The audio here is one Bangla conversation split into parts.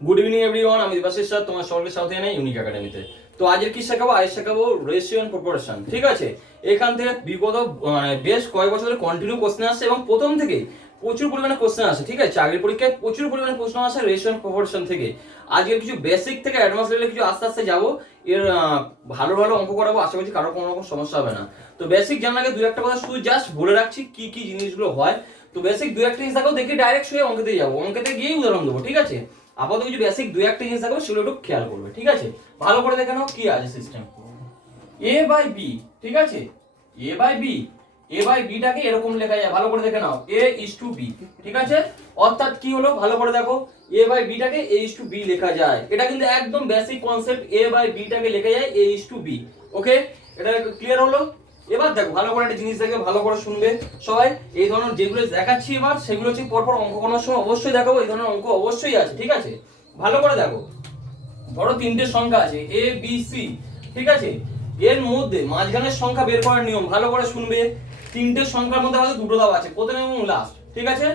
গুড ইভিনিং এভরিওয়ান, আমি দেবাশিস স্যার তোমার সকলকে স্বাগত জানাই ইউনিক একাডেমিতে। তো আজকে কি শেখাবো? আজ শেখাবো রেশিও এন্ড প্রপোর্শন। ঠিক আছে, এখান থেকে বিগত বেশ কয়েক বছর ধরে কন্টিনিউ কোশ্চেন আসছে এবং প্রথম থেকে প্রচুর পরিমাণে কোশ্চেন আসে। ঠিক আছে, চাকরির পরীক্ষায় প্রচুর পরিমাণে প্রশ্ন আসে রেশিও এন্ড প্রপোর্শন থেকে। আজকে কিছু বেসিক থেকে অ্যাডভান্স লেভেলে কিছু আস্তে আস্তে যাবো। এর ভালো ভালো অঙ্ক করাবো, আশা করছি কারো কোনো রকম সমস্যা হবে না। তো বেসিক জানার আগে দু একটা কথা শুধু জাস্ট বলে রাখছি কি কি জিনিসগুলো হয়। তো বেসিক দু একটা জিনিস থাকো, দেখি ডাইরেক্ট শুয়ে অঙ্কেতে যাবো, অঙ্কেতে গিয়েই উদাহরণ দেবো। ঠিক আছে, আপাতত কিছু বেসিক দুই একটা জিনিস থাকবে, সেগুলো একটু খেয়াল করবে। ঠিক আছে, ভালো করে দেখে নাও কি আছে সিস্টেম। এ বাই বি, ঠিক আছে, A by B, A by বিটাকে এরকম লেখা যায়, ভালো করে দেখে নাও, এ ইজ টু বি। ঠিক আছে, অর্থাৎ কি হলো ভালো করে দেখো, এ বাই বিটাকে এ ইজ টু বি লেখা যায়। এটা কিন্তু একদম বেসিক কনসেপ্ট, এ বাই বিটাকে লেখা যায় A is to B. Okay, এটা ক্লিয়ার হলো? এবার দেখো ভালো করে একটা জিনিস দেখে ভালো করে শুনবে সবাই। এই ধরনের যেগুলো দেখাচ্ছি এবার, সেগুলো হচ্ছে পরপর অঙ্ক করার সময় অবশ্যই দেখাবো। এই ধরনের অঙ্ক অবশ্যই আছে। ঠিক আছে, ভালো করে দেখো। ধরো তিনটে সংখ্যা আছে এ বি সি। ঠিক আছে, এর মধ্যে মাঝখানের সংখ্যা বের করার নিয়ম ভালো করে শুনবে। তিনটে সংখ্যার মধ্যে হয়তো দুটো দাও আছে, প্রথম এবং লাস্ট। ঠিক আছে,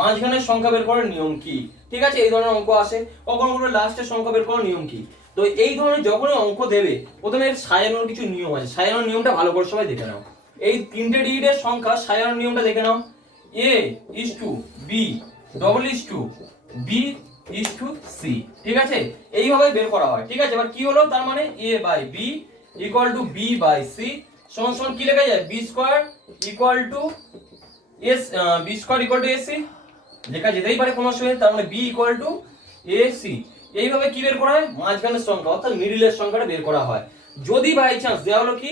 মাঝখানের সংখ্যা বের করার নিয়ম কি? ঠিক আছে, এই ধরনের অঙ্ক আসে। কখনো কখনো লাস্টের সংখ্যা বের করার নিয়ম কি? তো এই ধরনের যখনই অঙ্ক দেবে, প্রথমে এর সাজানোর কিছু নিয়ম আছে। সাজানোর নিয়মটা ভালো করে সবাই দেখে নাও। এই তিনটে ডিজিটের সংখ্যা সাজানোর নিয়মটা দেখে নাও। A is to B, double is to B is to C. ঠিক আছে, এইভাবে বের করা হয়। ঠিক আছে, এবার কি হলো, তার মানে A by B equal to B by C সমান সমান কি লেখা যায়, B square equal to S, B square equal to AC লেখা যেতেই পারে, কোনো অসুবিধা নেই। তার মানে বি ইকুয়াল টু এসি। এইভাবে কি বের করা হয়, মাঝখানের সংখ্যা অর্থাৎ মিডিলের সংখ্যাটা বের করা হয়। যদি বাই চান্স দেওয়া হলো কি,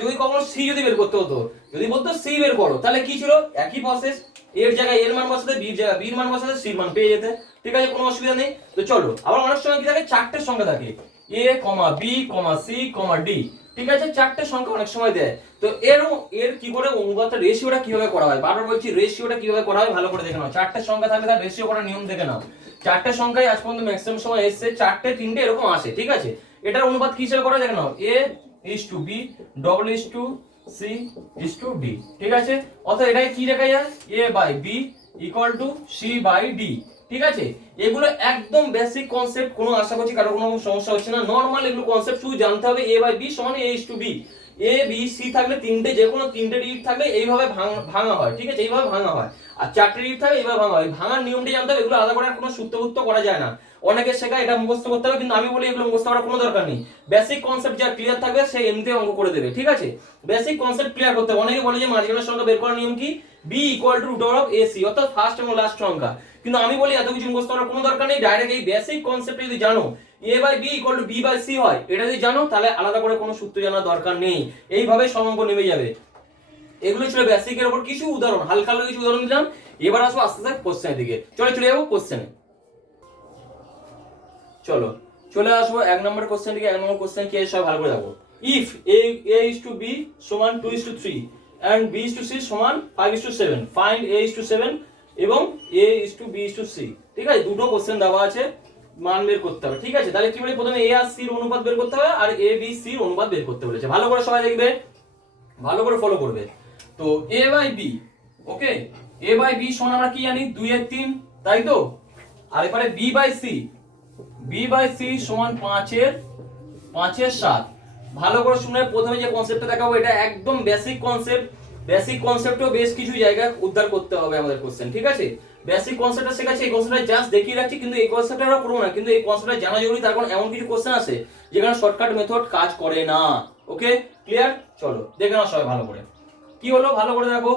যদি কখনো সি যদি বের করতে হতো, যদি বলতো সি বের করো, তাহলে কি ছিল, একই প্রসেস, এর জায়গায় এর মান বসাতে, বির জায়গায় বির মান বসাতে সির মান পেয়ে যেতে। ঠিক আছে, কোনো অসুবিধা নেই। তো চলো, আবার অনেক সময় কি থাকে, চারটে সংখ্যা থাকে, এ কমা B comma c comma D. ঠিক আছে, চারটে সংখ্যা অনেক সময় দেয়। তো এর এর কি করে অনুপাতটা, রেশিওটা কিভাবে করা হয়, বারবার বলছি রেশিওটা কিভাবে করা হয় ভালো করে দেখে নাও। চারটে সংখ্যা থাকলে তার রেশিও করার নিয়ম দেখে নাও। চারটে সংখ্যায় আজ পর্যন্ত ম্যাক্সিমাম সময় এসছে, চারটে তিনটে এরকম আসে। ঠিক আছে, এটার অনুপাত কি হিসেবে করা দেখে নাও, A is to B, double is to C is to D. ঠিক আছে, অর্থাৎ এটাকে কি লেখা যায়, A by B equal to C by D. ঠিক আছে, এগুলো একদম বেসিক কনসেপ্ট, কোনো আশা করছি কারো কোনো সমস্যা হচ্ছে না। নরমাল এগুলো কনসেপ্ট, শুধু জানতে হবে এ বাই বি সমান A is to B. A B C থাকলে তিনটে, যে কোনো তিনটে ডিজিট থাকলে এইভাবে ভাঙা হয়। ঠিক আছে, এইভাবে ভাঙা হয়। আর চারটে ডিজিট থাকলে এইভাবে ভাঙা হয়। ভাঙার নিয়মটি জানতে হবে, এগুলো আলাদা করে কোনো সূত্রভুক্ত করা যায় না। অনেকে শেখায় এটা মুখস্থ করতে হবে, কিন্তু আমি বলি এগুলো মুখস্থ করার কোনো দরকার নেই। বেসিক কনসেপ্ট যা ক্লিয়ার থাকবে সে এমনিতে অঙ্ক করে দেবে। ঠিক আছে, বেসিক কনসেপ্ট ক্লিয়ার করতে হবে। অনেকে বলে যে মাঝখানের সংখ্যা বের করার নিয়ম কি, B equal to root of AC, অর্থাৎ ফার্স্ট এবং লাস্ট সংখ্যা। কিন্তু আমি বলি এত কিছু মুখস্থ করার কোনো দরকার নেই, ডাইরেক্ট এই বেসিক কনসেপ্ট যদি জানো, A by B equal to B by C হয়, এটা যদি জানো তাহলে আলাদা করে কোনো সূত্র জানার দরকার নেই। এইভাবে সমাঙ্ক নেমে যাবে। এগুলো ছিল বেসিকের উপর কিছু উদাহরণ, হালকা হালকা কিছু উদাহরণ দিলাম। এবার আসবো আস্তে আস্তে কোশ্চেনের দিকে। চলে যাবো কোশ্চেনে। চলো চলে আসবো এক নম্বর কোশ্চেন দিকে। এক নম্বর কোশ্চেন কি আছে সব ভালো করে দেখো। If a is to b সমান 2 is to 3 and b is to c সমান 5 is to 7, find a is to 7 এবং a is to b is to c। ঠিক আছে, দুটো কোশ্চেন দেওয়া আছে, মান বের করতে হবে। ঠিক আছে, তাহলে কি বলি, প্রথমে a আর c এর অনুপাত বের করতে হবে, আর a b c এর অনুপাত বের করতে বলেছে। ভালো করে সবাই দেখবে, ভালো করে ফলো করবে। তো a by b, okay, a by b সমান আমরা কি জানি, 2 এর 3, তাই তো। আর এবারে b by c, b by c সমান 5 এর 7। ভালো করে শুনে প্রথমে যে কনসেপ্টটা দেখাবো, এটা একদম বেসিক কনসেপ্ট। বেসিক কনসেপ্টও বেশ কিছু জায়গায় উদ্ধার করতে হবে আমাদের কোশ্চেন। ঠিক আছে, বেসিক কনসেপ্টটা শেখাচ্ছি, এই কনসেপ্টটা জাস্ট দেখিয়ে রাখছি, কিন্তু এই কনসেপ্টটা আমরা করবো না। কিন্তু এই কনসেপ্টটা জানা জরুরি, তার কারণ এমন কিছু কোশ্চেন আছে যেখানে শর্টকাট মেথড কাজ করে না। ওকে, ক্লিয়ার? চলো দেখে নাও সবাই ভালো করে। কি হলো ভালো করে দেখো,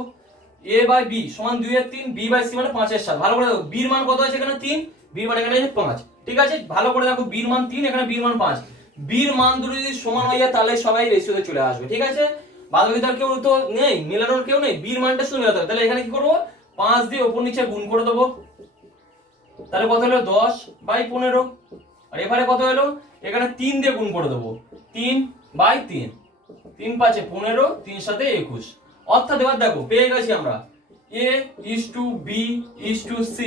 a বাই b সমান 2 এর 3, b বাই c মানে 5 এর 7। ভালো করে দেখো, b এর মান কত আছে এখানে 3, b এর মান এখানে 5। ঠিক আছে, ভালো করে দেখো, b এর মান 3, এখানে b এর মান 5। b এর মান দুটো যদি সমান হয়ে যায় তাহলে সবাই রেশিওতে চলে আসবে। ঠিক আছে, বাদবাকিটার কেউ তো নেই, মেলানোর কেউ নেই, b এর মানটা শুধু মেলাতে হবে। তাহলে এখানে কি করব, 5 দিয়ে উপর নিচে গুণ করে দেবো। তাহলে কত হলো, 10 বাই 15। আর এবারে কত হলো, এখানে 3 দিয়ে গুণ করে দেবো, 3 বাই 3, 3 5 15, 3 7 21। অর্থাৎ এবার দেখো পেয়ে গেছি আমরা a is to b is to c,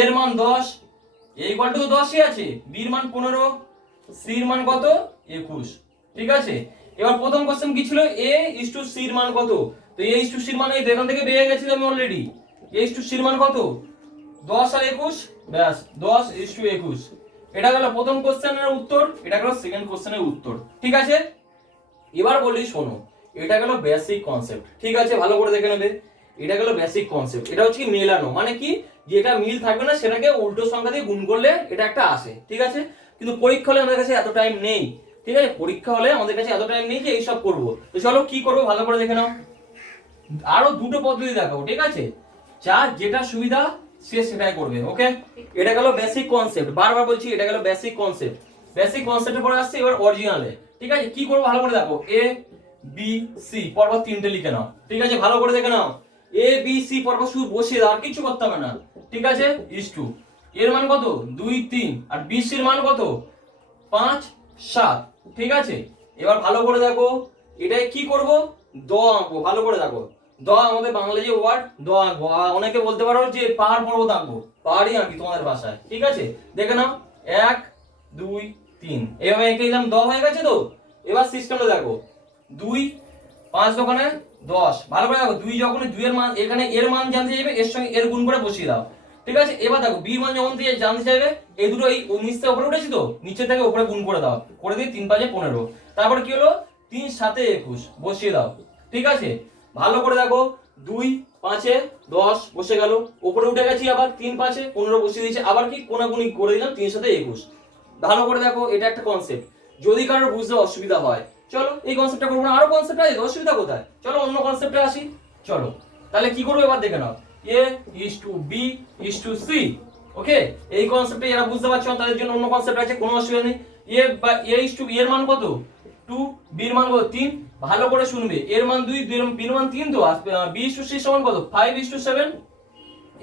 এর মান 10, এই ইকুয়াল টু 10ই আছে, b এর মান 15, c এর মান কত 21। ঠিক আছে, এবার প্রথম কোশ্চেন কি ছিল, a is to c এর মান কত। তো a is to c এর মান এই এখান থেকে পেয়ে গেছি আমি already. a is to c এর মান কত, 10 আর 21, ব্যাস 10 is to 21। এটা গেল প্রথম কোশ্চেনের উত্তর, এটা গেল সেকেন্ড কোশ্চেনের উত্তর। ঠিক আছে, এবার বলি শোনো, এটা গেল বেসিক কনসেপ্ট। ঠিক আছে, ভালো করে দেখে নেবে। এটা গেল বেসিক কনসেপ্ট। এটা হচ্ছে কি মেলানো, মানে কি যেটা মিল থাকবে না সেটাকে উল্টো সংখ্যা দিয়ে গুণ করলে এটা একটা আসে। ঠিক আছে, কিন্তু পরীক্ষা হলে আমাদের কাছে এত টাইম নেই। ঠিক আছে, পরীক্ষা হলে আমাদের কাছে এত টাইম নেই যে এইসব করবো। তো চলো কি করবো ভালো করে দেখে নাও। আরো দুটো পদ্ধতি দেখাবো। ঠিক আছে, যার যেটা সুবিধা সে সেটাই করবে। ওকে, এটা গেল বেসিক কনসেপ্ট, বারবার বলছি এটা গেল বেসিক কনসেপ্ট। বেসিক কনসেপ্টের পরে আসছে এবার অরিজিনালে। ঠিক আছে, কি করবো ভালো করে দেখো, এ বি সি পরপর তিনটে লিখে নাও। ঠিক আছে, ভালো করে দেখে নাও, এ বি সি পরপর শুধু বসিয়ে দাও, আর কিছু করতে হবে না। ঠিক আছে, ইস টু এর মান কত 2 3 আর বি সির মান কত 5 7। ঠিক আছে, এবার ভালো করে দেখো, এটাই কি করব, দ আঁকবো। ভালো করে দেখো, দ আমাদের বাংলা যে ওয়ার্ড দ আঁকবো। অনেকে বলতে পারো যে পাহাড় পর্বত আঁকবো, পাহাড়ই আঁকি তোমাদের ভাষায়। ঠিক আছে, দেখে নাও 1 2 3 এভাবে এঁকে দিলাম, দ হয়ে গেছে। তো এবার সিস্টেমটা দেখো, 2 5 দোকানে 10। ভালো করে দেখো, 2 যখন 2 এর মান এখানে এর মান জানতে চাইবে, এর সঙ্গে এর গুণ করে বসিয়ে দাও। ঠিক আছে, এবার দেখো বি মান যখন দিয়ে জানতে চাইবে, এই দুটো এই নিচ থেকে উপরে উঠেছি, তো নিচে থেকে উপরে গুণ করে দাও, করে দিয়ে 3 5 15। তারপর কি হলো 3 7 21 বসিয়ে দাও। ঠিক আছে, ভালো করে দেখো, 2 5 10 বসে গেল, উপরে উঠে গেছি, আবার 3 5 15 বসিয়ে দিয়েছে, আবার কি কোনাগুনি করে দিলাম 3 7 21। ভালো করে দেখো, এটা একটা কনসেপ্ট। যদি কারোর বুঝতে অসুবিধা হয় চলো এই কনসেপ্টটা করবো না, আরো কনসেপ্ট আছে, অসুবিধা কোথায়, চলো অন্য কনসেপ্টে আসি। চলো তাহলে কি করবো এবার দেখে নাও, A is to B is to C. Okay, এই কনসেপ্টে যারা বুঝতে পারছো না তাদের জন্য অন্য কনসেপ্ট আছে, কোনো অসুবিধা নেই। এ বা এ ইজ টু এর মান কত 2, বি এর মান কত 3। ভালো করে শুনবে, এর মান 2, বি এর মান 3, তো বি ইজ টু সি সমান কত 5 ইজ টু 7।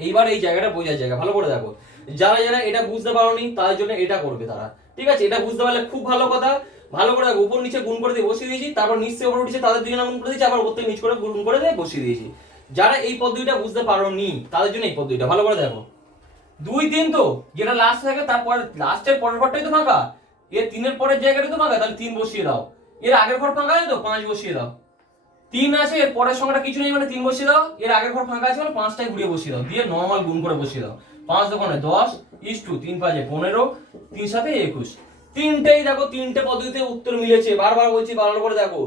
এইবার এই জায়গাটা বোঝার জায়গা, ভালো করে দেখো, যারা যারা এটা বুঝতে পারোনি তাদের জন্য এটা করবে তারা। ঠিক আছে, এটা বুঝতে পারলে খুব ভালো কথা। ভালো করে দেখো, উপর নিচে গুণ করে দিয়ে বসিয়ে দিয়েছি, তারপর নিচ থেকে উপরে উঠেছে তাদের দুজনে গুণ করে দিয়েছি, আবার উপর থেকে নিচ করে গুণ করে দিয়ে বসিয়ে দিয়েছি। যারা এই পদ্ধতিটা বুঝতে পারোনি তাদের জন্য এই পদ্ধতিটা, ভালো করে দেখো, 2 3 তো যেটা লাস্ট থাকে তারপর লাস্টের পরের ঘরটাই তো ফাঁকা, এর 3 এর পরের জায়গাটাই তো ফাঁকা, তাহলে 3 বসিয়ে দাও। এর আগের ঘর ফাঁকা আছে তো 5 বসিয়ে দাও। 3 আছে, এর পরের সংখ্যাটা কিছু নেই মানে 3 বসিয়ে দাও, এর আগের ঘর ফাঁকা আছে মানে 5টাই ঘুরিয়ে বসিয়ে দাও, দিয়ে নরমাল গুণ করে বসিয়ে দাও। 5 দোকানে 10 ইজ টু 3 5 15 3 7 21। তিনটেই দেখো, তিনটে পদ্ধতিতে উত্তর মিলেছে। বারবার বলছি ভালো করে দেখো,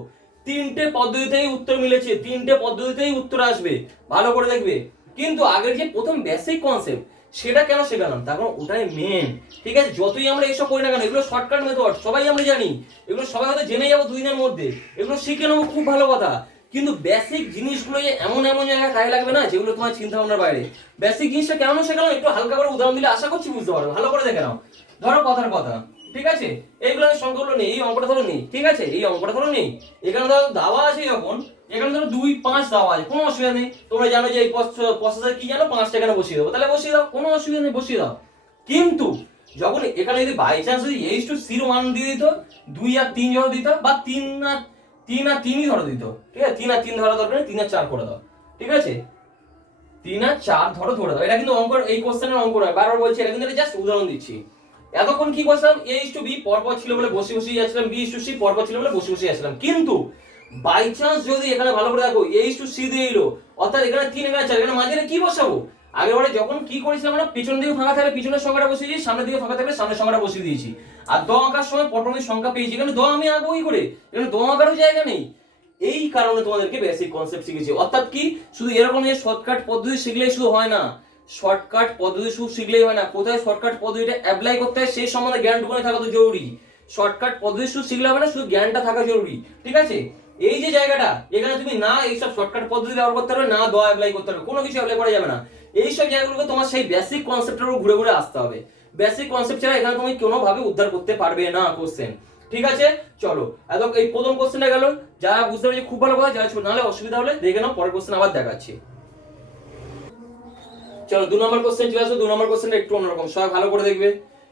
তিনটে পদ্ধতিতেই উত্তর মিলেছে, তিনটে পদ্ধতিতেই উত্তর আসবে, ভালো করে দেখবে। কিন্তু আগের যে প্রথম বেসিক কনসেপ্ট সেটা কেন শেখালাম, তার কারণ ওটাই মেন। ঠিক আছে, যতই আমরা এইসব করি না কেন, এগুলো শর্টকাট মেথড, সবাই আমরা জানি, এগুলো সবাই হয়তো জেনে যাবো 2 দিনের মধ্যে, এগুলো শিখে নেবো, খুব ভালো কথা। কিন্তু বেসিক জিনিসগুলো যে এমন এমন জায়গায় কাজে লাগবে না যেগুলো তোমার চিন্তা ভাবনার বাইরে। বেসিক জিনিসটা কেন শেখালাম একটু হালকা করে উদাহরণ দিলে আশা করছি বুঝতে পারবে। ভালো করে দেখে নাও, ধরো কথার কথা, ঠিক আছে, এইগুলো সংখ্যাগুলো নেই, এই অঙ্কটা ধরো নেই। ঠিক আছে, এই অঙ্কটা ধরো নেই, এখানে ধরো দাওয়া আছে যখন, এখানে ধরো 2 5 দেওয়া আছে, কোনো অসুবিধা নেই। তোমরা জানো যে এই প্রসেসর কি জানো, 5টা এখানে বসিয়ে দেবো, তাহলে বসিয়ে দাও, কোনো অসুবিধা নেই, বসিয়ে দাও। কিন্তু যখন এখানে যদি বাই চান্স যদি এইচ টু সির মান দিয়ে দিত, 2 আর 3 ধরো দিত, বা 3 আর 3ই ধরো দিত, ঠিক আছে, 3 আর 3 ধরা দরকার নেই, 3 আর 4 করে দাও। ঠিক আছে, 3 আর 4 ধরো ধরে দাও। এটা কিন্তু অঙ্ক, এই কোশ্চেনের অঙ্ক নয়, বারবার বলছি, এটা কিন্তু জাস্ট উদাহরণ দিচ্ছি। এতক্ষণ কি করছিলাম, এ ইস টু বি পরপর ছিল বলে বসে বসে যাচ্ছিলাম, বি ইস টু সি পরপর ছিল বলে বসে বসে যাচ্ছিলাম। কিন্তু বাই চান্স যদি এখানে ভালো করে দেখো, এ ইস টু সি দিয়ে এলো, অর্থাৎ এখানে 3 এখানে 4, এখানে মাঝে কি বসাবো, আগেরবারে যখন কি করেছিলাম আমরা, পিছন দিকে ফাঁকা থাকলে পিছনের সংখ্যাটা বসিয়ে দিয়েছি, সামনের দিকে ফাঁকা থাকলে সামনের সংখ্যাটা বসিয়ে দিয়েছি। আর দ আঁকার সময় পটমের সংখ্যা পেয়েছি, এখানে দ আমি আঁকবো কি করে, এখানে দ আঁকারও জায়গা নেই। এই কারণে তোমাদেরকে বেসিক কনসেপ্ট শিখেছি। অর্থাৎ কি, শুধু এরকম যে শর্টকাট পদ্ধতি শিখলেই শুধু হয় না, শর্টকাট পদ্ধতি শুধু শিখলেই হয় না, কোথায় শর্টকাট পদ্ধতিটা অ্যাপ্লাই করতে হয় সেই সম্বন্ধে জ্ঞানটুকু থাকা তো জরুরি। শর্টকাট পদ্ধতি শুধু শিখলে হবে না, শুধু জ্ঞানটা থাকা জরুরি। ঠিক আছে, এই যে জায়গাটা, এখানে তুমি না এইসব শর্টকাট পদ্ধতি ব্যবহার করতে পারবে, না দ অ্যাপ্লাই করতে পারবে, কোনো কিছু অ্যাপ্লাই করা যাবে না। এইসব জায়গাগুলোকে তোমার সেই বেসিক কনসেপ্টের উপর ঘুরে ঘুরে আসতে হবে। বেসিক কনসেপ্ট ছাড়া এখানে তুমি কোনোভাবে উদ্ধার করতে পারবে না কোশ্চেন। ঠিক আছে, চলো এত এই প্রথম কোশ্চেনটা গেল, যারা বুঝতে পারছে খুব ভালো কথা, যারা নাহলে অসুবিধা হলে দেখে নাও, পরের কোশ্চেন আবার দেখাচ্ছি। চলো 2 নম্বর কোশ্চেন চলে আসো। 2 নম্বর কোশ্চেনটা একটু অন্যরকম, সবাই ভালো করে দেখবে।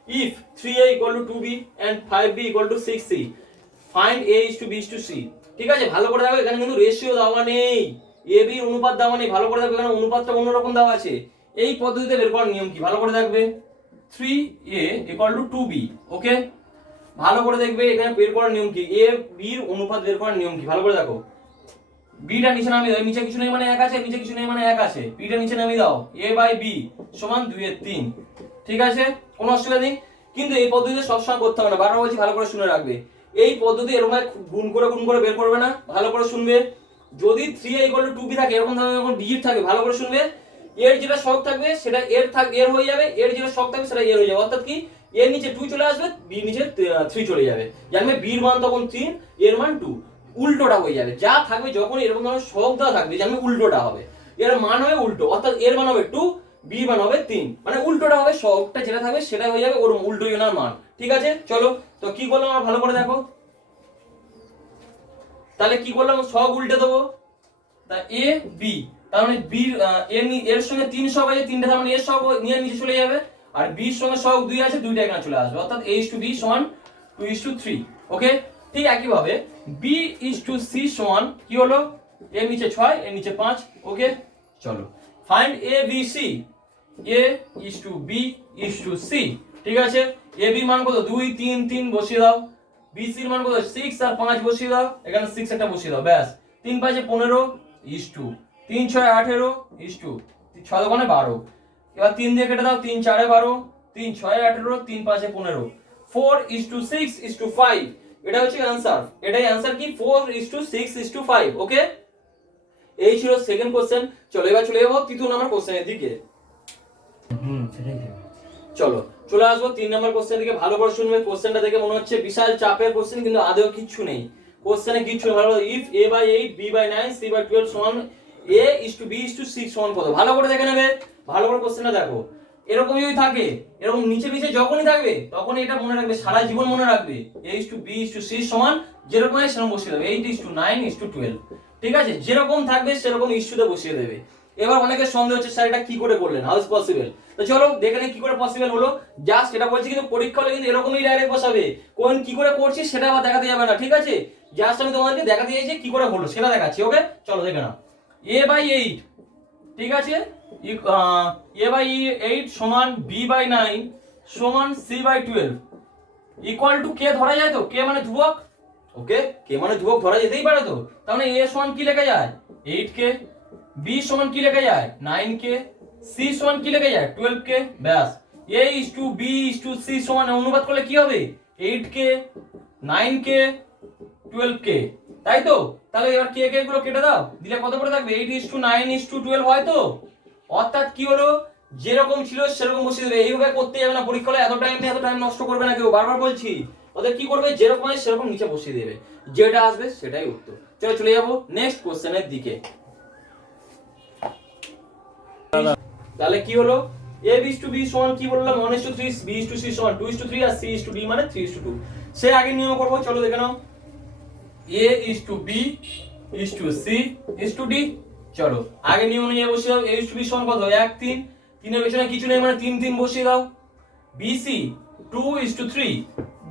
If 3a = 2b and 5b = 6c, find a is to b is to c। ঠিক আছে, ভালো করে দেখো, এখানে কিন্তু রেশিও দেওয়া নেই, a b অনুপাত দেওয়া নেই। ভালো করে দেখো, এখানে অনুপাতটা অন্যরকম দেওয়া আছে। এই পদ্ধতিতে বের করার নিয়ম কি, ভালো করে দেখবে, 3a = 2b। ওকে, ভালো করে দেখবে এখানে বের করার নিয়ম কি, a b এর অনুপাত বের করার নিয়ম কি, ভালো করে দেখো। b টা নিচে নামিয়ে দাও, নিচে কিছু নেই মানে 1 আছে, নিচে কিছু নেই মানে 1 আছে, b টা নিচে নামিয়ে দাও, a/b = 2 এর 3। ঠিক আছে, কোনো অসুবিধা নেই। কিন্তু এই পদ্ধতিতে সবসময় করতে হবে না, বারবার বলছি ভালো করে শুনে রাখবে। এই পদ্ধতি এরকম গুণ করে বের করবে না, ভালো করে শুনবে। যদি 3a = 2b থাকে, এরকম ধরনের যখন ডিজিট থাকে, ভালো করে শুনবে, এর যেটা শক থাকবে সেটা এর হয়ে যাবে, এর যেটা শক থাকবে সেটা এর হয়ে যাবে। অর্থাৎ কি, এর নিচে 2 চলে আসবে, বি নিচে 3 চলে যাবে। জানবে বি এর মান তখন 3, এর মান 2, উল্টোটা হয়ে যাবে। যা থাকবে যখন এরকম ধরনের শক দেওয়া থাকবে, জানবে উল্টোটা হবে, এর মান হবে উল্টো। অর্থাৎ এর মান হবে 2, বি মান হবে 3, মানে উল্টোটা হবে, শকটা যেটা থাকবে সেটা হয়ে যাবে ওর উল্টো জনার মান। ঠিক আছে, চলো তো কি করলাম আমরা ভালো করে দেখো। তাহলে কি করলাম, শক উল্টে দেবো, তা এ বি, তার মানে বি এর সঙ্গে 3 শক আছে, 3টা, তার মানে এর শক নিয়ে নিচে চলে যাবে, আর বি এর সঙ্গে শক 2 আছে, 2টা এখানে চলে আসবে। অর্থাৎ a/b = 2:3। ওকে, ঠিক একই ভাবে b/c সমান কি হলো, এর নিচে 6, এর নিচে 5। ওকে, চলো find a b c। a/b/c, ঠিক আছে। a b মান কত, 2 3 3 বসিয়ে দাও। b c এর মান কত, 6 আর 5 বসিয়ে দাও, এখানে 6 একটা বসিয়ে দাও, ব্যাস। 3 5 15 ইস্টু 3 6 18 ইস্টু 6 দোকানে 12। এবার 3 দিয়ে কেটে দাও, 3 4 12, 3 6 18, 3 5 15, 4:6:5। এটা হচ্ছে आंसर, এটাই आंसर কি 4:6:5। ওকে, এই ছিল সেকেন্ড কোশ্চেন। চলো এবার চলে যাবো তৃতীয় নাম্বার কোশ্চেনের দিকে। সেটাই তো। চলো চলে আসবো 3 নাম্বার কোশ্চেনের দিকে। ভালো করে শুনবে, কোশ্চেনটা দেখে মনে হচ্ছে বিশাল চাপের কোশ্চেন, কিন্তু আদৌ কিচ্ছু নেই কোশ্চেনে, কিচ্ছু নেই। ভালো, ইফ a/8 b/9 c/12 সমান a/b/c সমান কত, ভালো করে দেখে নেবে, ভালো করে কোশ্চেনটা দেখো। এরকম যদি থাকে, এরকম নিচে নিচে যখনই থাকবে, তখন এটা মনে রাখবে, সারা জীবন মনে রাখবে, a/b/c সমান যেরকম হয় সেরকম বসিয়ে দেবে, 8:9:12। ঠিক আছে, যেরকম থাকবে সেরকম ইস্যুতে বসিয়ে দেবে। এবার অনেকের সন্দেহ হচ্ছে, স্যার এটা কি করে করলেন, হাউ ইজ পসিবল? তো চলো দেখে নিই কি করে পসিবল হলো। জাস্ট এটা বলছি, কিন্তু পরীক্ষা হলে কিন্তু এরকমই ডাইরেক্ট বসাবে, কোন কি করে করছি সেটা আবার দেখাতে যাবে না। ঠিক আছে, জাস্ট আমি তোমাদেরকে দেখাতে চাইছি কি করে হলো সেটা দেখাচ্ছি। ওকে, চলো দেখে নাও। a/8, ঠিক আছে, a/8 সমান b/9 সমান c/12 ইকুয়াল টু কে ধরা যায় তো, কে মানে ধ্রুবক। ওকে, কে মানে ধ্রুবক ধরা যেতেই পারে তো। তার মানে a সমান কি লেখা যায়, 8k, b সমান কি লেখা যায়, 9k, c সমান কি লেখা যায়, 12k, ব্যাস। a/b/c সমান অনুপাত করলে কি হবে, 8k, 9k, 12k, তাই তো। তাহলে এবার কে কে গুলো কেটে দাও, দিলে কত করে থাকবে, 8:9:12 হয় তো। অর্থাৎ কি হলো, যেরকম ছিল সেরকম বসিয়ে দেবে। এইভাবে করতে যাবে না পরীক্ষা হলে, এত টাইম নষ্ট করবে না কেউ, বারবার বলছি। ওদের কি করবে, যেরকম হয় সেরকম নিচে বসিয়ে দেবে, যেটা আসবে সেটাই উত্তর। চলো চলে যাবো নেক্সট কোশ্চেনের দিকে। তাহলে কি হলো, a/b সমান কি বললাম, 1:3, b/c সমান 2:3, আর c/d মানে 3:2। সে আগে নিয়ম করবো, চলো দেখে নাও। a/b/c/d, চলো আগে নিয়ম অনুযায়ী বসিয়ে দাও। a/b সমান কত, 1 3, 3 এর পেছনে কিছু নেই মানে 3 3 বসিয়ে দাও। bc 2:3,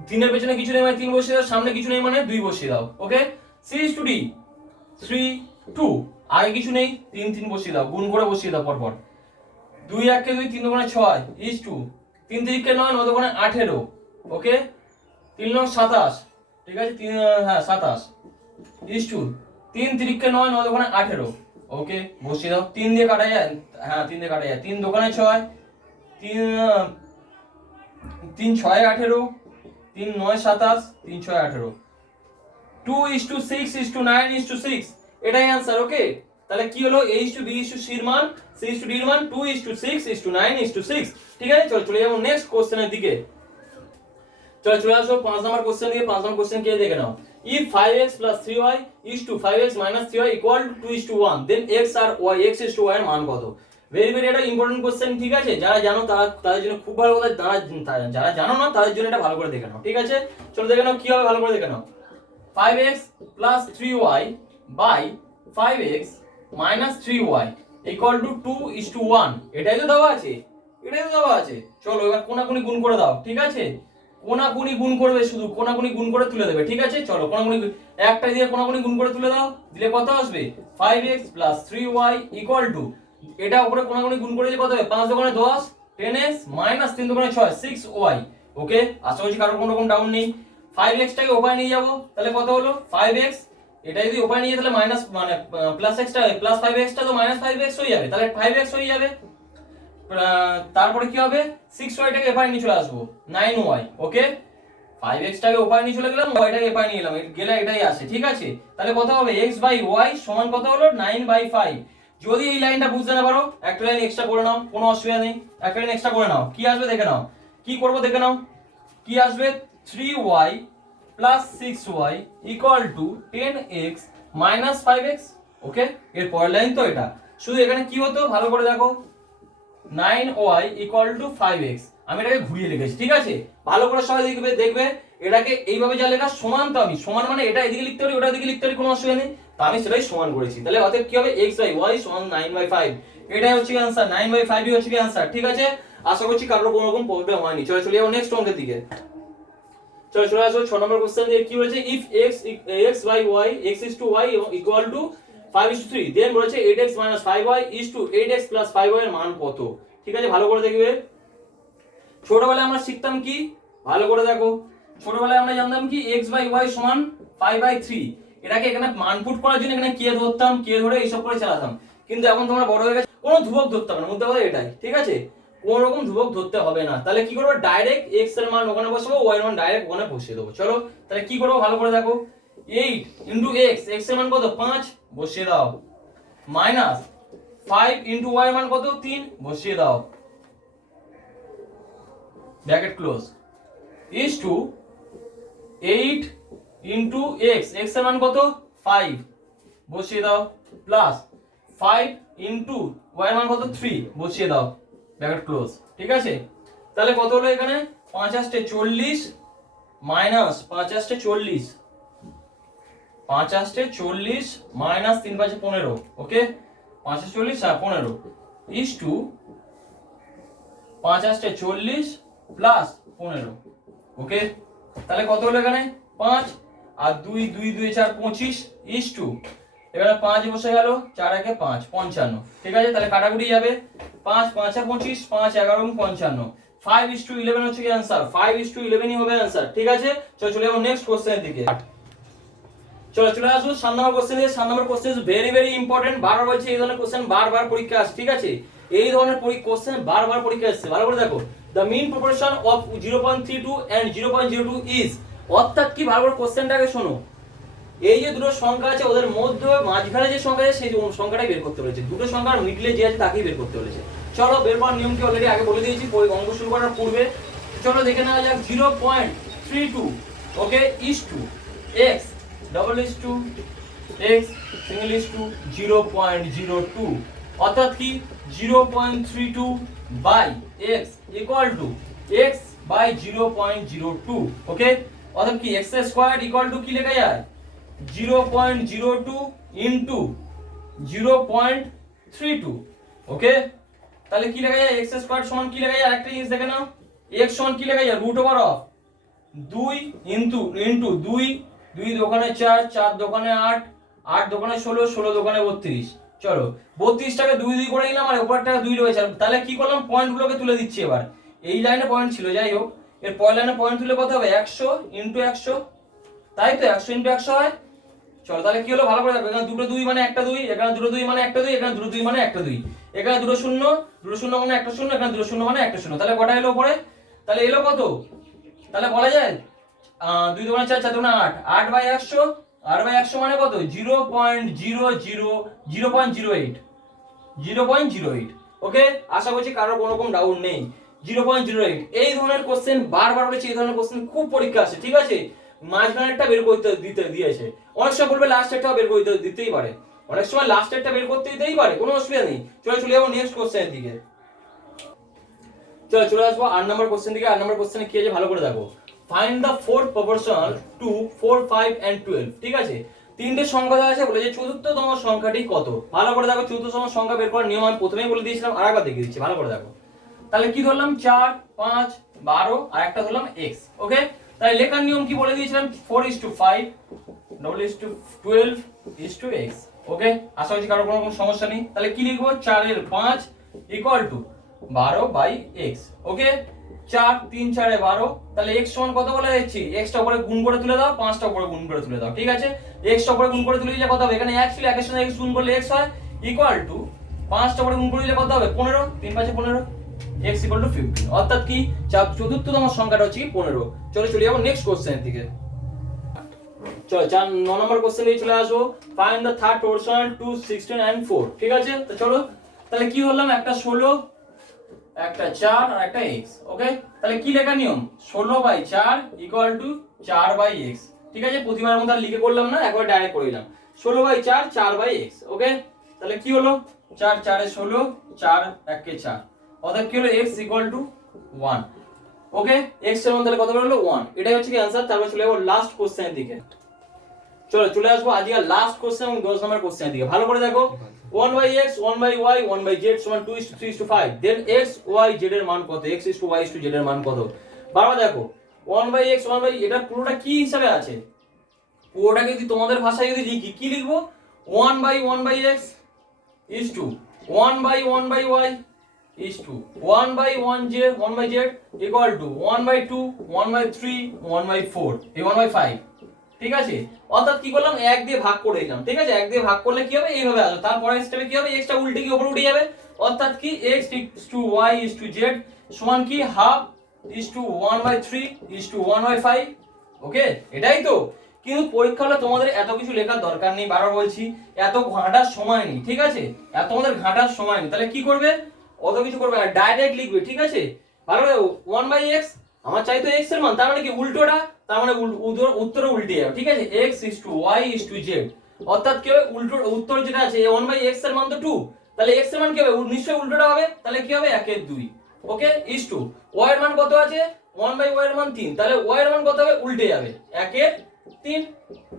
3 এর পেছনে কিছু নেই মানে 3 বসিয়ে দাও, সামনে কিছু নেই মানে 2 বসিয়ে দাও। ওকে, c/d 3 2, আগে কিছু নেই, 3 3 বসিয়ে দাও, গুণ করে বসিয়ে দাও পরপর। 2 1 কে 2, 3 2 6 ইস 2, 3 3 কে 9, 9 2 18। ওকে, 3 9 27, ঠিক আছে, 3 হ্যাঁ 27 ইস 2, 3 3 কে 9, 9 2 18। ওকে, বসিয়ে দাও। 3 দিয়ে কাটা যায়, হ্যাঁ 3 দিয়ে কাটা যায়, 3 2 6, 3 3 6 18, 3 9 27, 3 6 18, 2:6:9:6, এটাই आंसर। ওকে, তাহলে কি হলো, a/b/c এর মান, c/d এর মান 2:6:9:6। ঠিক আছে, চলো চলে যাবো নেক্সট কোশ্চেনের দিকে। চলো চলে আসো 5 নাম্বার কোশ্চেন দিকে। 5 নাম্বার কোশ্চেন কে দেখে নাও। if 5x + 3y is to 5x - 3y equal to 2:1, then x R y, x is to y এর মান কত? ভেরি ভেরি এটা ইম্পর্টেন্ট কোশ্চেন। ঠিক আছে, যারা জানো তাদের জন্য খুব ভালো কথা, যারা জানো না তাদের জন্য এটা ভালো করে দেখে নাও। ঠিক আছে, চলো দেখে নাও কি হবে, ভালো করে দেখে নাও। 5x + 3y by 5x - 3y equal to 2:1, এটাই তো দেওয়া আছে, এটাই তো দেওয়া আছে। চলো এবার কোনাকুনি গুণ করে দাও। ঠিক আছে, কোনাকুনি গুণ করবে, শুধু কোনাকুনি গুণ করে তুলে দেবে। ঠিক আছে, চলো কোনাকুনি একটা দিয়ে কোনাকুনি গুণ করে তুলে দাও, দিলে কত আসবে, 5x + 3y equal to, এটা উপরে কোনাকুনি গুণ করে দিলে কত হবে, 5 2 10, 10x - 3 2 6, 6y। ওকে, আশা করছি কারোর কোনো রকম ডাউন নেই। 5x টাকে ওপারে নিয়ে যাব, তাহলে কত হলো 5x, এটা যদি ওপারে নিয়ে তাহলে মাইনাস মানে প্লাস x টা, প্লাস 5x টা তো -5x হয়ে যাবে, তাহলে 5x হয়ে যাবে। তারপরে কি হবে 6y টাকে এপারে নিয়ে চলে আসবো 9y ওকে 5x টাকে ওপারে নিয়ে চলে গেলাম y টাকে এপারে নিয়ে এলাম গেলে এটাই আসে ঠিক আছে তাহলে কত হবে x/y সমান কত হলো 9/5 যদি এই লাইনটা বুঝতে না পারো একটা লাইন এক্সট্রা করে নাও কোনো অসুবিধা নেই একটা লাইন এক্সট্রা করে নাও কি আসবে দেখে নাও কি করব দেখে নাও কি আসবে 3y plus 6y equal to 10x minus 5x ওকে এর পরের লাইন তো এটা শুধু এখানে কি হতো ভালো করে দেখো 9y equal to 5x আমি এটাকে ঘুরিয়ে লিখেছি ঠিক আছে ভালো করে সবাই দেখবে এটাকে এইভাবে যা লেখা সমান তো আমি সমান মানে এটা এদিকে লিখতে পারি ওটা এদিকে লিখতে পারি কোনো অসুবিধা নেই তো আমি সেটাই সমান করেছি তাহলে অতএব কি হবে x/y সমান 9/5 এটাই হচ্ছে কি आंसर 9/5 ই হচ্ছে কি आंसर ঠিক আছে আশা করছি কারোর কোনো রকম প্রবলেম হয়নি চলে যাবো নেক্সট অঙ্কের দিকে চলে আসো 6 নম্বর কোশ্চেন দিয়ে কি বলেছে if x/y x is to y equal to 5:3 দেন বলেছে 8x 5y is to 8x 5y এর মান কত ঠিক আছে ভালো করে দেখবে ছোটবেলায় আমরা শিখতাম কি ভালো করে দেখো ছোটবেলায় আমরা জানতাম কি x/y সমান 5/3 এটাকে এখানে মান পুট করার জন্য এখানে কে ধরতাম কে ধরে এইসব করে চালাতাম কিন্তু এখন তোমরা বড় হয়ে গেছে কোনো ধ্রুবক ধরতে হবে না মুদ্রা কথা এটাই ঠিক আছে কোন রকম ধ্রুবক ধরতে হবে না তাহলে কি করব ডাইরেক্ট x এর মান ওখানে বসাবো y এর মান ডাইরেক্ট ওখানে বসিয়ে দেবো চলো তাহলে কি করব ভালো করে দেখো 8 x x এর মান কত 5 বসিয়ে দাও মাইনাস 5 y এর মান কত 3 বসিয়ে দাও bracket close is to 8 x x এর মান কত 5 বসিয়ে দাও প্লাস 5 y এর মান কত 3 বসিয়ে দাও ব্র্যাকেট ক্লোজ ঠিক আছে তাহলে কত হলো এখানে 5 * 40 মাইনাস 5 * 40 5 * 40 মাইনাস 3 × 5 = 15 ওকে 5 * 40 হ্যাঁ 15 is to 5 * 40 প্লাস 15 ওকে তাহলে কত হলো এখানে 5 আর 2 2 2 4 25 is to এখানে 5 বসে গেল 4 1 5 55 ঠিক আছে তাহলে কাটাকুটি যাবে 5 5 25 5 11 55 5:11 হচ্ছে কি आंसर 5:11 ই হবে आंसर ঠিক আছে চলে যাবো নেক্সট কোশ্চেনের দিকে চলে আসো 7 number question 7 number question is very very important বারবার বলছি এই ধরনের কোশ্চেন বারবার পরীক্ষা আসে ঠিক আছে এই ধরনের কোশ্চেন বারবার পরীক্ষা আসছে ভালো করে দেখো the mean proportion of 0.32 and 0.02 is অর্থাৎ কি ভালো করে কোশ্চেনটাকে শোনো এই যে দুটো সংখ্যা আছে ওদের মধ্যে মাঝখানে যে সংখ্যা আছে সেই সংখ্যাটাই বের করতে বলেছে দুটো সংখ্যার মিডলে যে আছে তাকেই বের করতে বলেছে চলো বের করার নিয়ম কি অলরেডি আগে বলে দিয়েছি অঙ্ক শুরু করার পূর্বে চলো দেখে নেওয়া যাক 0.32 ওকে is to x double is to x single is to 0.02 অর্থাৎ কি 0.32 by x equal to x by 0.02 ওকে অর্থাৎ কি x স্কয়ার equal to কি লেখা যায় 0.02 into 0.32 ওকে তাহলে কি লেখা যায় x স্কয়ার সমান কি লেখা যায় আরেকটা জিনিস দেখে নাও x সমান কি লেখা যায় √2 into 2 2 দোকানে 4 4 দোকানে 8 8 দোকানে 16 16 দোকানে 32 চলো 32 টাকে 2 2 করে নিলাম আর উপরটা 2 রয়েছে তাহলে কি করলাম পয়েন্টগুলোকে তুলে দিচ্ছি এবার এই লাইনে পয়েন্ট ছিল যাই হোক এর পরের লাইনে পয়েন্ট তুলে কত হবে 100 into 100 তাই তো 100 into 100 হয় চলো তাহলে কি হলো ভালো করে দেখো এখানে দুটো 2 মানে একটা 2 এখানে দুটো 2 মানে একটা 2 এখানে দুটো 2 মানে একটা 2 এখানে দুটো 0 মানে একটা 0 এখানে দুটো 0 মানে একটা 0 তাহলে কটা এলো উপরে তাহলে এলো কত তাহলে বলা যায় 2 2 4 4 2 8 8 বাই 100 8 বাই 100 মানে কত 0.08 ওকে আশা করছি কারোর কোনো রকম ডাউট নেই 0.08 এই ধরনের কোশ্চেন বারবার বলেছি এই ধরনের কোশ্চেন খুব পরীক্ষা আসে ঠিক আছে মাঝখানেরটা বের করতে দিয়েছে অনেক সময় বলবে লাস্ট একটা বের করতে দিতেই পারে অনেক সময় লাস্ট একটা বের করতে দিতেই পারে কোনো অসুবিধা নেই চলে যাবো নেক্সট কোশ্চেনের দিকে চলে আসবো 8 নম্বর কোশ্চেন দিকে 8 নম্বর কোশ্চেনে কি আছে ভালো করে দেখো find the fourth proportional to 4 5 and 12 ঠিক আছে তিনটে সংখ্যা দেওয়া আছে বলেছে চতুর্থতম সংখ্যাটি কত ভালো করে দেখো চতুর্থতম সংখ্যা বের করার নিয়ম আমি প্রথমেই বলে দিয়েছিলাম আরেকবার দেখিয়ে দিচ্ছি ভালো করে দেখো তাহলে কি ধরলাম 4 5 12 আর একটা ধরলাম x ওকে তাহলে লেখার নিয়ম কি বলে দিয়েছিলাম 4:5 12 x ওকে আশা করছি কারোর কোনো রকম সমস্যা নেই তাহলে কি লিখবো 4 এর 5 equal to 12 by x ওকে 4 3 4 এ 12 তাহলে x সমান কত বলা যাচ্ছে x টা উপরে গুণ করে তুলে দাও 5 টা উপরে গুণ করে তুলে দাও ঠিক আছে x টা উপরে গুণ করে তুলে দিলে কত হবে এখানে 1 ছিল 1 এর সাথে x গুণ করলে x হয় equal to 5 টা উপরে গুণ করে দিলে কত হবে 15 3 5 এ 15 x ইকুয়াল টু 15, অর্থাৎ কি চতুর্থতম সংখ্যাটা হচ্ছে কি 15। চলে যাবো নেক্সট কোশ্চেনের দিকে। চলো 9 নম্বর কোশ্চেন দিয়ে চলে আসবো, find the third portion 2, 16 and 4। ঠিক আছে, তো চলো তাহলে কি হলাম, একটা 16, একটা 4 আর একটা x। ওকে, তাহলে কি লেখা নিয়ম, 16/4 ইকুয়াল টু 4/x। ঠিক আছে, প্রতিবারের মতো আর লিখে করলাম না, একবার ডাইরেক্ট করে দিলাম 16/4 4/x। ওকে, তাহলে কি হলো, 4 4 এ 16, 4 1 এ 4, অর্থাৎ কি হলো x equal to 1। Okay, x এর মান তাহলে কত হলো 1, এটাই হচ্ছে কি आंसर। তারপর চলে যাবো লাস্ট কোশ্চেনের দিকে। চলে আসবো আজকে লাস্ট কোশ্চেন এবং 10 নম্বর কোশ্চেনের দিকে। ভালো করে দেখো, 1/x 1/y 1/z সমান 2:3:5, দেন x y z এর মান কত, x y z এর মান কত। বারবার দেখো 1/x 1/y, এটা পুরোটা কি হিসাবে আছে, পুরোটাকে যদি তোমাদের ভাষায় যদি লিখি কি লিখবো, 1/1/x is to 1/1/y is to 1/1z 1/z equal to 1/2 1/3 1/4 এই 1/5। ঠিক আছে, অর্থাৎ কি করলাম, 1 দিয়ে ভাগ করে দিলাম। ঠিক আছে, 1 দিয়ে ভাগ করলে কি হবে, এইভাবে আসবে। তারপরের স্টেপে কি হবে, x টা উল্টে কি উপরে উঠে যাবে, অর্থাৎ কি x is to y is to z সমান কি half is to 1/3 is to 1/5। ওকে, এটাই তো। কিন্তু পরীক্ষা হলে তোমাদের এত কিছু লেখার দরকার নেই, বারবার বলছি, এত ঘাঁটার সময় নেই। ঠিক আছে, এত তোমাদের ঘাঁটার সময় নেই, তাহলে কি করবে, অত কিছু করবে না, ডাইরেক্ট লিখবে। ঠিক আছে, ভালো করে 1/x, আমার চাই তো x এর মান, তার মানে কি উল্টোটা, তার মানে উত্তর উল্টে যাবে। ঠিক আছে, x is to y is to z, অর্থাৎ কি হবে, উত্তর যেটা আছে 1/x এর মান তো 2, তাহলে x এর মান কি হবে, নিশ্চয়ই উল্টোটা হবে, তাহলে কি হবে 1 এর 2। ওকে, is to y এর মান কত আছে, 1/y এর মান 3, তাহলে y এর মান কত হবে, উল্টে যাবে 1 এর 3।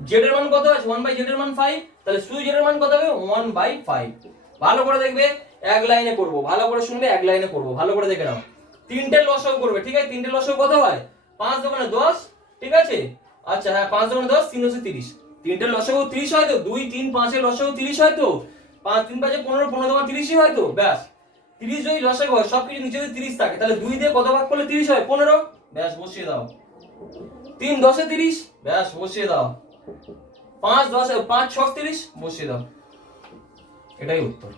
z এর মান কত আছে, 1/z এর মান 5, তাহলে শুধু z এর মান কত হবে 1/5। ভালো করে দেখবে, এক লাইনে করব, ভালো করে শুনবে, এক লাইনে করব, ভালো করে দেখে নাও। তিনটে লসাগু করবে। ঠিক আছে, তিনটে লসাগু কত হয়, 5 দোকানে 10। ঠিক আছে, আচ্ছা হ্যাঁ, 5 দোকানে 10, 3 × 30, তিনটে লসাগু 30 হয় তো, 2 3 5 এর লসাগু 30 হয় তো, 5 3 5 15, 15 দোকানে 30ই হয় তো, ব্যাস। 30 যদি লসাগু হয়, সবকিছু নিচে যদি 30 থাকে, তাহলে 2 দিয়ে কত ভাগ করলে 30 হয়, 15, ব্যাস বসিয়ে দাও। 3 10 এ 30, ব্যাস বসিয়ে দাও। 5 10 5 6 30, বসিয়ে দাও। এটাই উত্তর,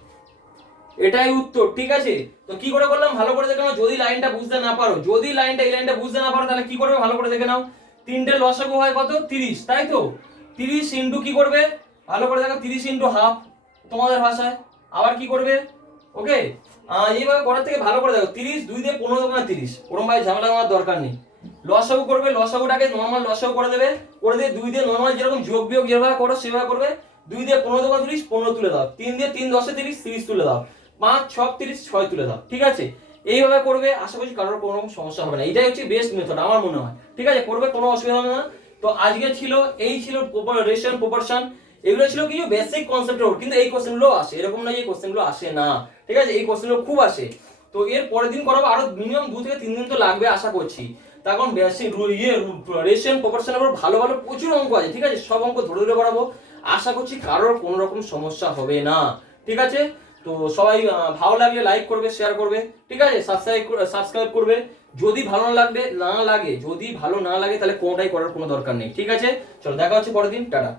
এটাই উত্তর। ঠিক আছে, তো কি করে করলাম, ভালো করে দেখে নাও। যদি লাইনটা বুঝতে না পারো, যদি লাইনটা এই লাইনটা বুঝতে না পারো, তাহলে কি করবে, ভালো করে দেখে নাও। তিনটে লসাগু হয় কত, 30, তাই তো। 30 ইনটু কি করবে, ভালো করে দেখো, 30 ইনটু হাফ তোমাদের ভাষায়, আবার কি করবে। ওকে, এইভাবে করার থেকে ভালো করে দেখো, 30 2 দিয়ে 15 দোকানে 30, ওরকম ভাই ঝামেলা করার দরকার নেই। লসাগু করবে, লসাগুটাকে নরমাল লসাগু করে দেবে, করে দিয়ে 2 দিয়ে নরমাল যেরকম যোগ বিয়োগ যেভাবে করো সেভাবে করবে। 2 দিয়ে 15 দোকানে 30, 15 তুলে দাও। 3 দিয়ে 3 10 এ 30, 30 তুলে দাও। 5 6 30, 6 তুলে দাও। ঠিক আছে, এইভাবে করবে, আশা করছি কারোর কোনো রকম সমস্যা হবে না। এটাই হচ্ছে বেস্ট মেথড আমার মনে হয়। ঠিক আছে, করবে, কোনো অসুবিধা হবে না। তো আজকে ছিল এই ছিল রেশিও প্রপোর্শন, এগুলো ছিল কিছু বেসিক কনসেপ্টের উপর, কিন্তু এই কোশ্চেনগুলো আসে, এরকম না যে এই কোশ্চেনগুলো আসে না। ঠিক আছে, এই কোশ্চেনগুলো খুব আসে। তো এর পরের দিন করাবো, আরো মিনিমাম 2 থেকে 3 দিন তো লাগবে আশা করছি। তখন বেসিক রেশিও প্রপোর্শনের উপর ভালো ভালো প্রচুর অঙ্ক আছে। ঠিক আছে, সব অঙ্ক ধরে ধরে করাবো, আশা করছি কারোর কোনো রকম সমস্যা হবে না। ঠিক আছে, তো সবাই ভালো লাগলে লাইক করবে, শেয়ার করবে। ঠিক আছে, সাবস্ক্রাইব করবে। যদি ভালো না লাগে, যদি ভালো না লাগে, তাহলে কোনোটাই করার কোনো দরকার নেই। ঠিক আছে, চলো দেখা হচ্ছে পরের দিন, টাটা।